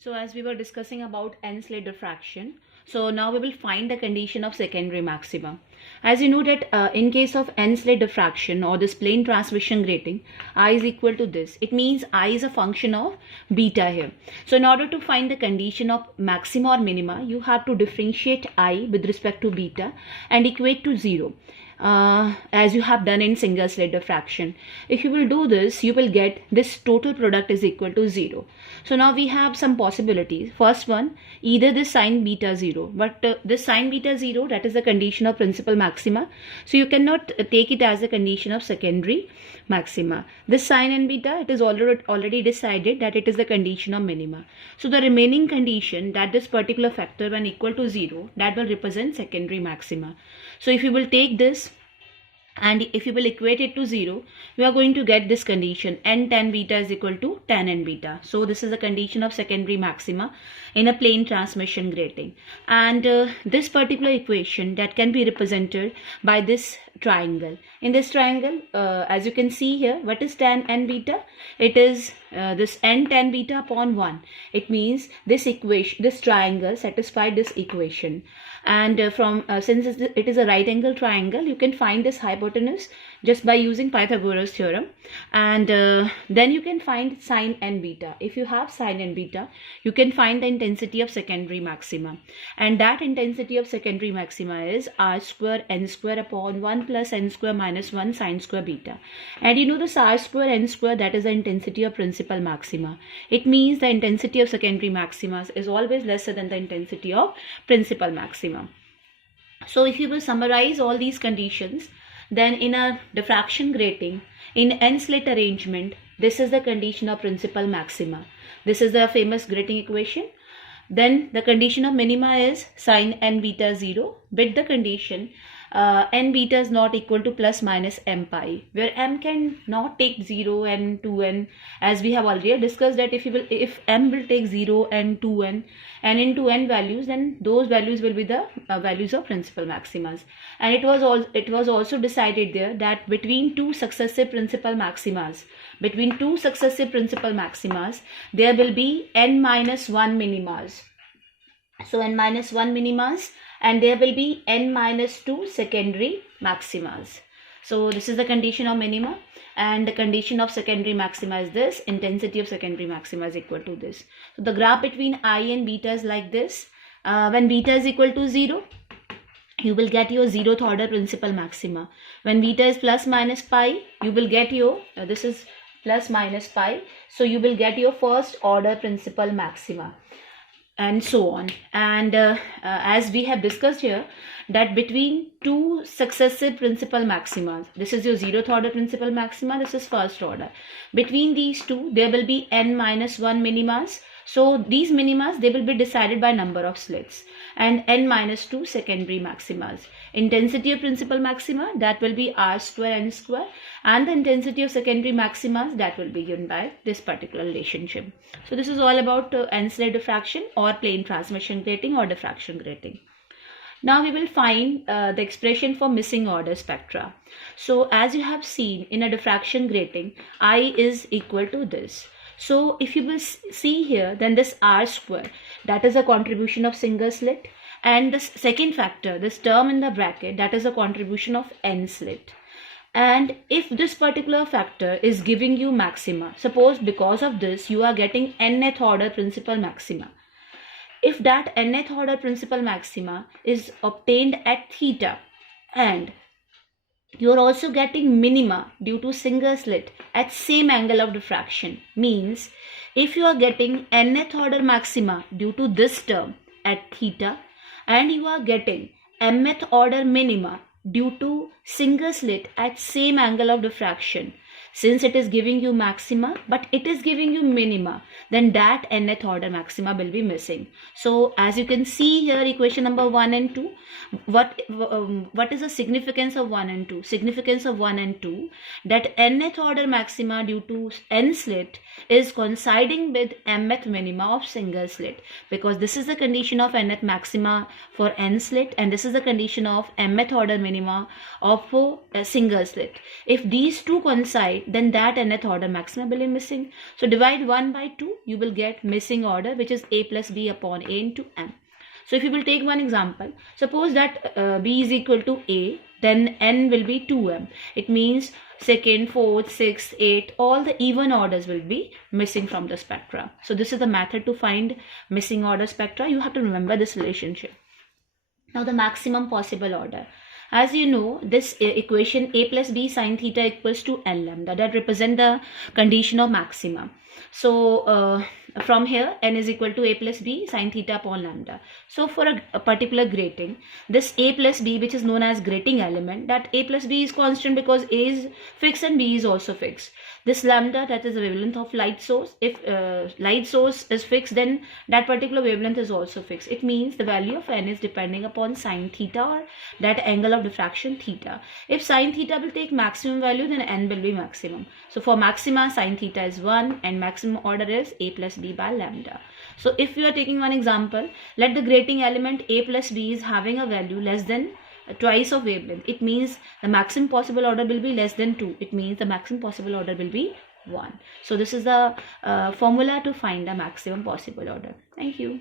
So as we were discussing about n-slit diffraction, so now we will find the condition of secondary maxima. As you know that in case of n-slit diffraction or this plane transmission grating, I is equal to this. It means I is a function of beta here. So in order to find the condition of maxima or minima, you have to differentiate I with respect to beta and equate to 0. As you have done in single slit diffraction. If you will do this, you will get this total product is equal to 0. So now we have some possibilities. First one, either this sine beta 0, but this sine beta 0, that is the condition of principal maxima. So you cannot take it as a condition of secondary maxima. This sine and beta, it is already decided that it is the condition of minima. So the remaining condition, that this particular factor when equal to 0, that will represent secondary maxima. So if you will take this and if you will equate it to 0, you are going to get this condition n tan beta is equal to tan n beta. So this is a condition of secondary maxima in a plane transmission grating. And this particular equation that can be represented by this triangle. In this triangle, as you can see here, what is tan n beta? It is this n tan beta upon 1. It means this equation, this triangle satisfied this equation. And since it is a right angle triangle, you can find this hypotenuse just by using Pythagoras theorem. And then you can find sine n beta. If you have sine n beta, you can find the intensity of secondary maxima. And that intensity of secondary maxima is r square n square upon 1 plus n square minus 1 sine square beta. And you know this r square n square, that is the intensity of principal maxima. It means the intensity of secondary maxima is always lesser than the intensity of principal maxima. So if you will summarize all these conditions, then in a diffraction grating, in n-slit arrangement, this is the condition of principal maxima. This is the famous grating equation. Then the condition of minima is sine n beta 0 with the condition n beta is not equal to plus minus m pi, where m can not take 0 and 2n, as we have already discussed that if m will take 0 and 2n and into n values, then those values will be the values of principal maximas. And it was also decided there that between two successive principal maximas, there will be n minus 1 minimas. So n minus 1 minimas, and there will be n minus 2 secondary maximas. So this is the condition of minima, and the condition of secondary maxima is this. Intensity of secondary maxima is equal to this. So the graph between I and beta is like this. When beta is equal to 0, you will get your 0th order principal maxima. When beta is plus minus pi, you will get your, this is plus minus pi, so you will get your first order principal maxima, and so on. And as we have discussed here, that between two successive principal maximas, this is your 0th order principal maxima, this is first order. Between these two, there will be n minus 1 minimas. So these minimas, they will be decided by number of slits, and n minus 2 secondary maximas. Intensity of principal maxima, that will be r square n square, and the intensity of secondary maximas, that will be given by this particular relationship. So this is all about n-slit diffraction or plane transmission grating or diffraction grating. Now we will find the expression for missing order spectra. So as you have seen in a diffraction grating, I is equal to this. So if you will see here, then this r square, that is a contribution of single slit, and the second factor, this term in the bracket, that is a contribution of n slit. And if this particular factor is giving you maxima, suppose because of this you are getting nth order principal maxima. If that nth order principal maxima is obtained at theta, and you are also getting minima due to single slit at same angle of diffraction, means if you are getting nth order maxima due to this term at theta, and you are getting mth order minima due to single slit at same angle of diffraction, since it is giving you maxima but it is giving you minima, then that nth order maxima will be missing. So as you can see here, equation number 1 and 2, what is the significance of 1 and 2? Significance of 1 and 2, that nth order maxima due to n slit is coinciding with mth minima of single slit, because this is the condition of nth maxima for n slit, and this is the condition of mth order minima of a single slit. If these two coincide, then that nth order maximum will be missing. So divide 1 by 2, you will get missing order, which is a plus b upon a into m. So if you will take one example, suppose that b is equal to a, then n will be 2m. It means second, fourth, sixth, eighth, all the even orders will be missing from the spectra. So this is the method to find missing order spectra. You have to remember this relationship. Now the maximum possible order. As you know, this equation a plus b sine theta equals to n lambda, that represent the condition of maxima. So from here, n is equal to a plus b sine theta upon lambda. So for a particular grating, this a plus b, which is known as grating element, that a plus b is constant because a is fixed and b is also fixed. This lambda, that is the wavelength of light source. If light source is fixed, then that particular wavelength is also fixed. It means the value of n is depending upon sine theta, or that angle of diffraction theta. If sine theta will take maximum value, then n will be maximum. So for maxima, sine theta is 1 and maximum order is a plus b by lambda. So if you are taking one example, let the grating element a plus b is having a value less than twice of wavelength. It means the maximum possible order will be less than 2. It means the maximum possible order will be 1. So this is the formula to find the maximum possible order. Thank you.